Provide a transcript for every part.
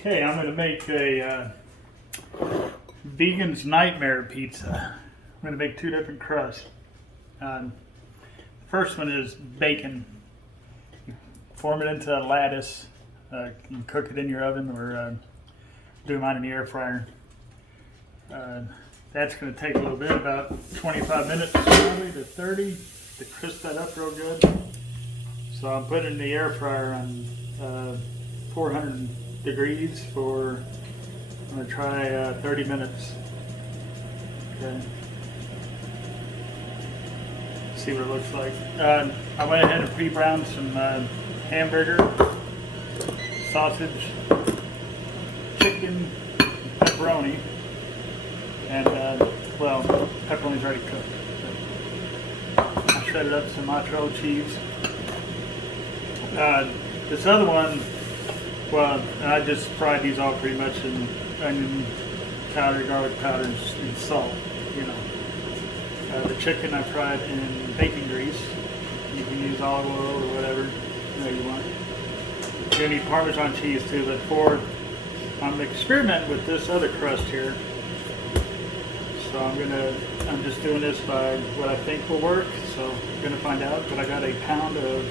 Okay, I'm going to make a vegan's Nightmare Pizza. I'm going to make two different crusts. The first one is bacon. You form it into a lattice. You cook it in your oven or do mine in the air fryer. That's going to take a little bit, about 25 minutes probably to 30 to crisp that up real good. So I'm putting it in the air fryer on 400 degrees for, I'm going to try 30 minutes. Okay. See what it looks like. I went ahead and pre-browned some hamburger, sausage, chicken, pepperoni, and well, pepperoni's already cooked. So I shredded up some mozzarella cheese. This other one, well, I just fried these all pretty much in onion powder, garlic powder, and salt, you know. The chicken I fried in bacon grease. You can use olive oil or whatever you want. You need Parmesan cheese too, but I'm experimenting with this other crust here. So I'm just doing this by what I think will work. So I'm gonna find out. But I got a pound of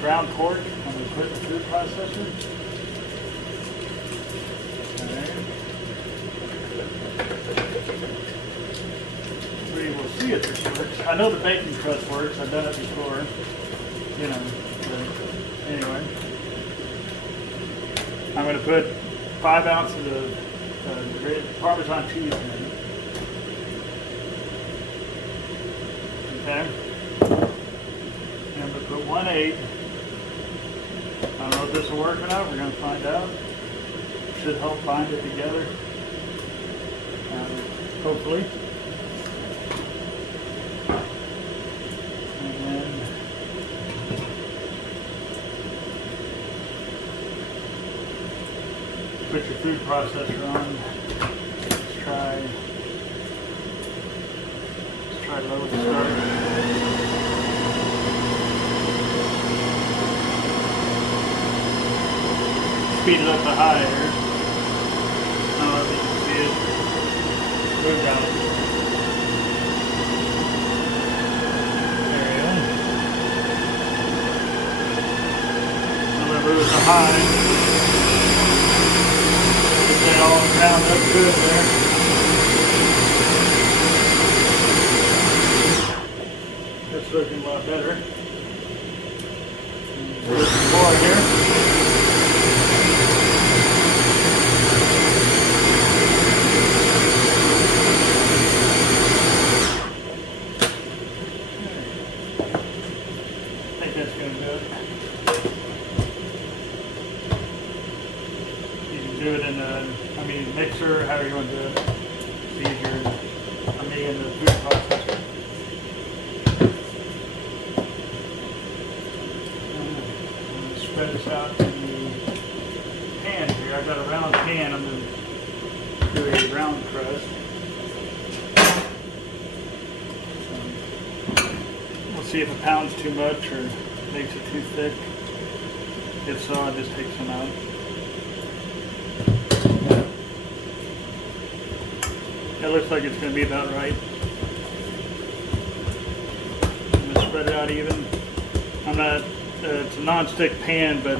ground pork. I'm going to put it in the food processor. We will see if this works. I know the bacon crust works. I've done it before. You know. But anyway. I'm going to put 5 ounces of Parmesan cheese in it. Okay. I'm going to put 1 egg. I don't know if this will work or not. We're going to find out. Should help bind it together. Hopefully. And then put your food processor on. Let's try low to start. Speed it up to high here. I don't know if you can see it. Move down. There you go. I'm going to move it to high. Get that all ground up good there. That's looking a lot better. There's some more here. Do it in a, mixer, however you want to do it. It's easier, in the food processor. I'm going to spread this out in the pan here. I've got a round pan. I'm going to do a round crust. We'll see if a pound's too much or makes it too thick. If so, I'll just take some out. It looks like it's going to be about right. I'm going to spread it out even. It's a non-stick pan, but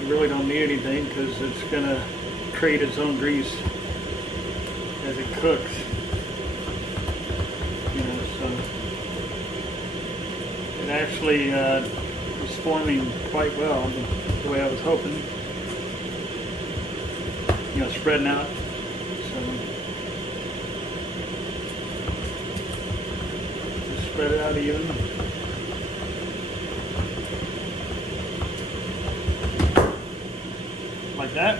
you really don't need anything because it's going to create its own grease as it cooks. You know, so it actually was forming quite well, the way I was hoping. You know, spreading out. Spread it out even. Like that.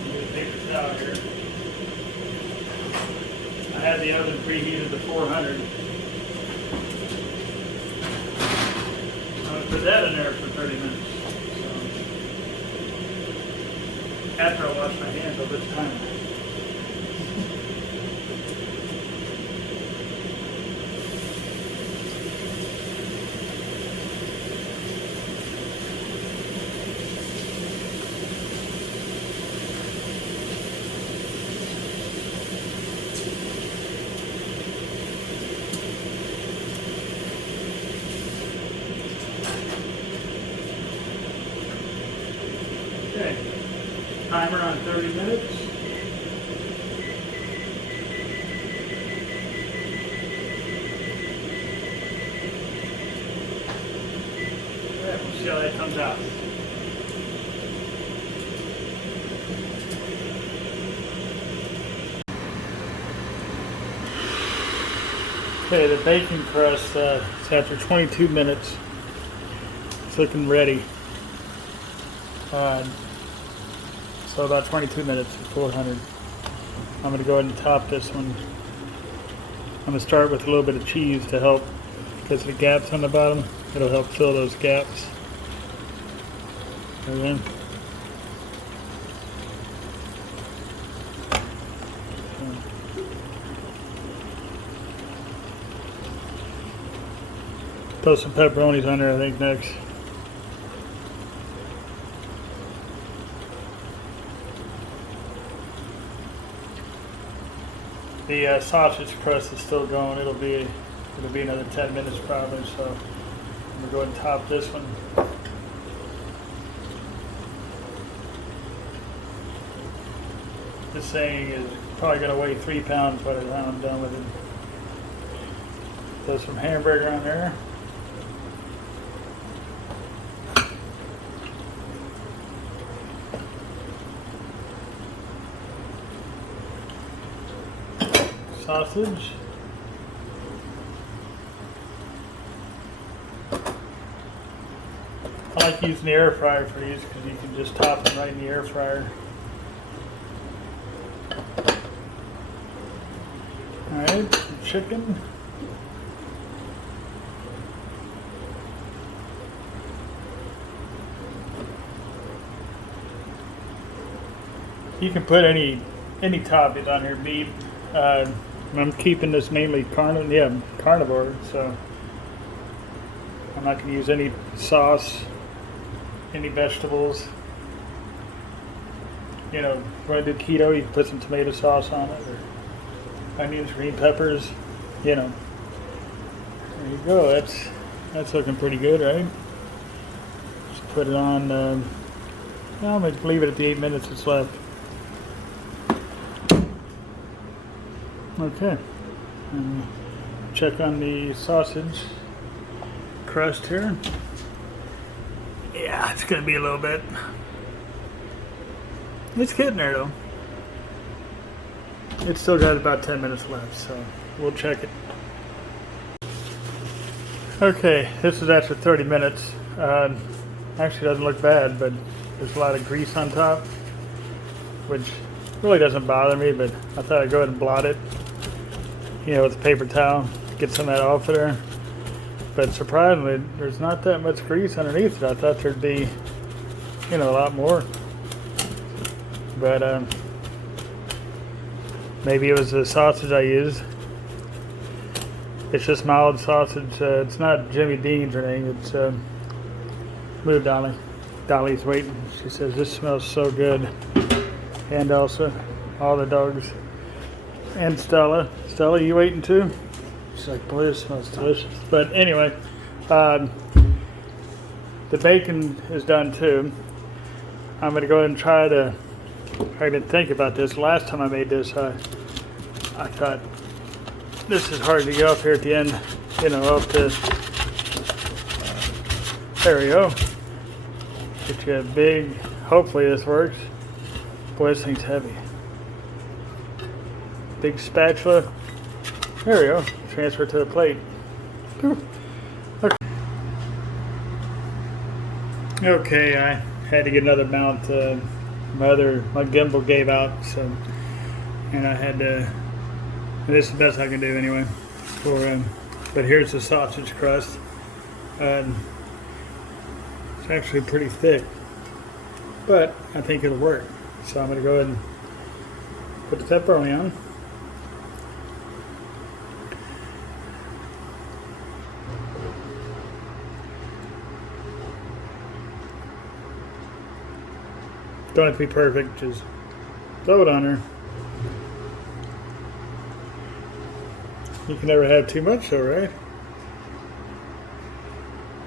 I'm going to take this out here. I had the oven preheated to 400. I'm going to put that in there for 30 minutes. So, after I wash my hands, I'll just time it. Okay, timer on 30 minutes. Alright, we'll see how that comes out. Okay, the bacon crust, it's after 22 minutes. It's looking ready. So about 22 minutes at 400. I'm going to go ahead and top this one. I'm going to start with a little bit of cheese to help, because of the gaps on the bottom. It'll help fill those gaps. And then throw some pepperonis on there, I think, next. The sausage crust is still going. It'll be another 10 minutes probably. So I'm gonna go ahead and top this one. This thing is probably gonna weigh 3 pounds by the time I'm done with it. Throw some hamburger on there. Sausage. I like using the air fryer for these because you can just top them right in the air fryer. Alright, some chicken. You can put any toppings on here, meat. I'm keeping this mainly carnivore, so I'm not going to use any sauce, any vegetables. You know, when I do keto, you can put some tomato sauce on it, or onions, green peppers. You know, there you go. That's looking pretty good, right? Just put it on. Well, I'm going to leave it at the 8 minutes it's left. Okay, check on the sausage crust here. Yeah, it's gonna be a little bit. It's getting there though. It's still got about 10 minutes left, so we'll check it. Okay, this is after 30 minutes. Actually doesn't look bad, but there's a lot of grease on top, which really doesn't bother me, but I thought I'd go ahead and blot it. You know, with a paper towel, get some of that off of there. But surprisingly, there's not that much grease underneath it. I thought there'd be, you know, a lot more. But maybe it was the sausage I used. It's just mild sausage. It's not Jimmy Dean's or anything. It's move Dolly. Dolly's waiting. She says this smells so good. And also all the dogs. And Stella. Stella, you waiting too? She's like, boy, this smells delicious. But anyway, the bacon is done too. I'm going to go ahead and try to. I didn't think about this. Last time I made this, I thought this is hard to get off here at the end. You know, up to. There we go. Get you a big. Hopefully this works. Boy, this thing's heavy. Big spatula. There we go. Transfer it to the plate. Okay. Okay, I had to get another mount. My gimbal gave out, so and I had to. This is the best I can do anyway. But here's the sausage crust. It's actually pretty thick, but I think it'll work. So I'm going to go ahead and put the pepperoni on. Don't have to be perfect, just throw it on her. You can never have too much though, right?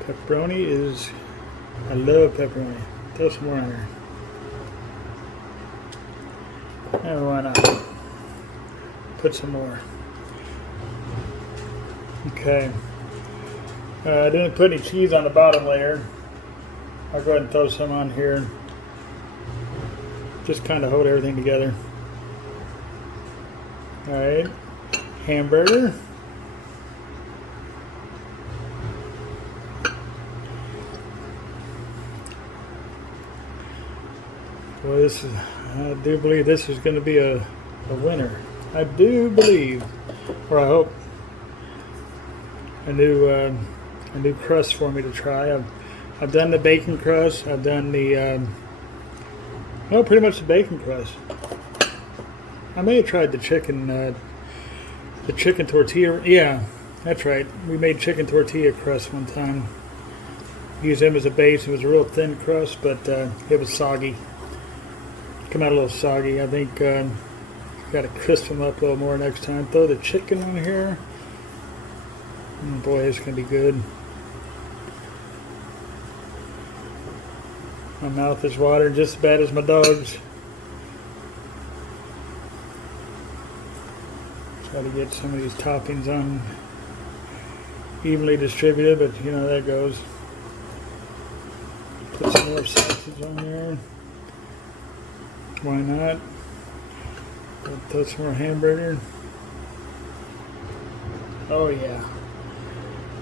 Pepperoni is, I love pepperoni. Throw some more on her. And why not? Put some more. Okay. I didn't put any cheese on the bottom layer. I'll go ahead and throw some on here. Just kind of hold everything together. Alright. Hamburger. Well, I do believe this is going to be a winner. I do believe, or I hope, a new crust for me to try. I've done the bacon crust. I've done the well, pretty much the bacon crust. I may have tried the chicken tortilla. Yeah, that's right. We made chicken tortilla crust one time. Used them as a base. It was a real thin crust, but it was soggy. Come out a little soggy. I think got to crisp them up a little more next time. Throw the chicken on here. Oh boy, it's gonna be good. My mouth is watering just as bad as my dog's. Try to get some of these toppings on evenly distributed, but you know how that goes. Put some more sausage on there. Why not? Throw some more hamburger. Oh yeah.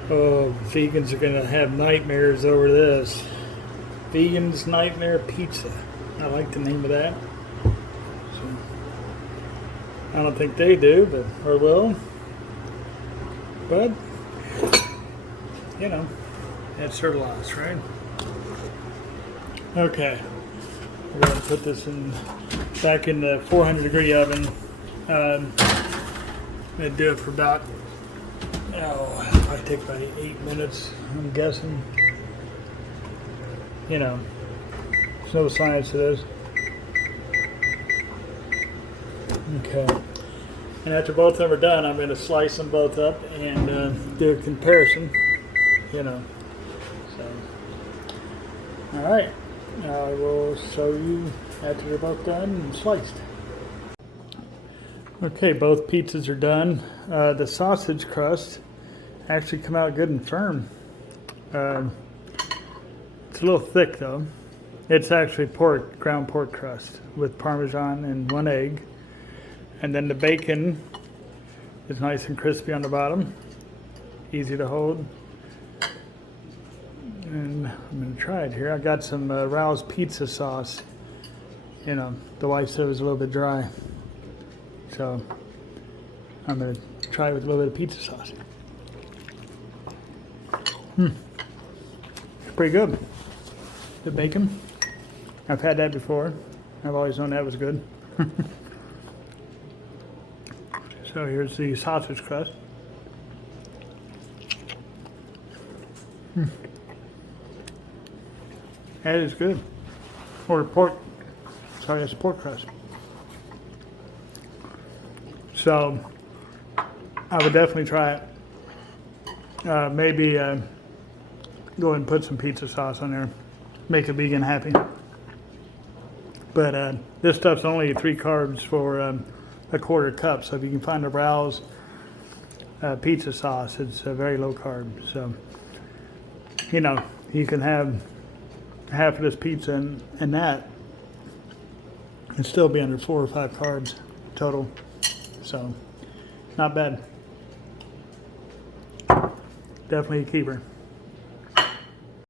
Oh, vegans are gonna have nightmares over this. Vegans Nightmare Pizza. I like the name of that. So, I don't think they do, but or will. But you know, that's their loss, right? Okay. We're going to put this back in the 400-degree oven. I'm going to do it for about, probably take about 8 minutes, I'm guessing. You know, there's no science to this. Okay. And after both of them are done, I'm going to slice them both up and do a comparison. You know. So, all right. I will show you after they're both done and sliced. Okay, both pizzas are done. The sausage crust actually come out good and firm. It's a little thick though. It's actually ground pork crust with Parmesan and 1 egg. And then the bacon is nice and crispy on the bottom. Easy to hold. And I'm going to try it here. I got some Rao's pizza sauce. You know, the wife said it was a little bit dry. So I'm going to try it with a little bit of pizza sauce. It's pretty good. The bacon. I've had that before. I've always known that was good. So here's the sausage crust. That is good. Or pork. Sorry, that's pork crust. So I would definitely try it. Maybe go ahead and put some pizza sauce on there. Make a vegan happy. But this stuff's only 3 carbs for a 1/4 cup. So if you can find a Rao's pizza sauce, it's very low carb. So, you know, you can have half of this pizza and that and still be under 4 or 5 carbs total. So, not bad. Definitely a keeper.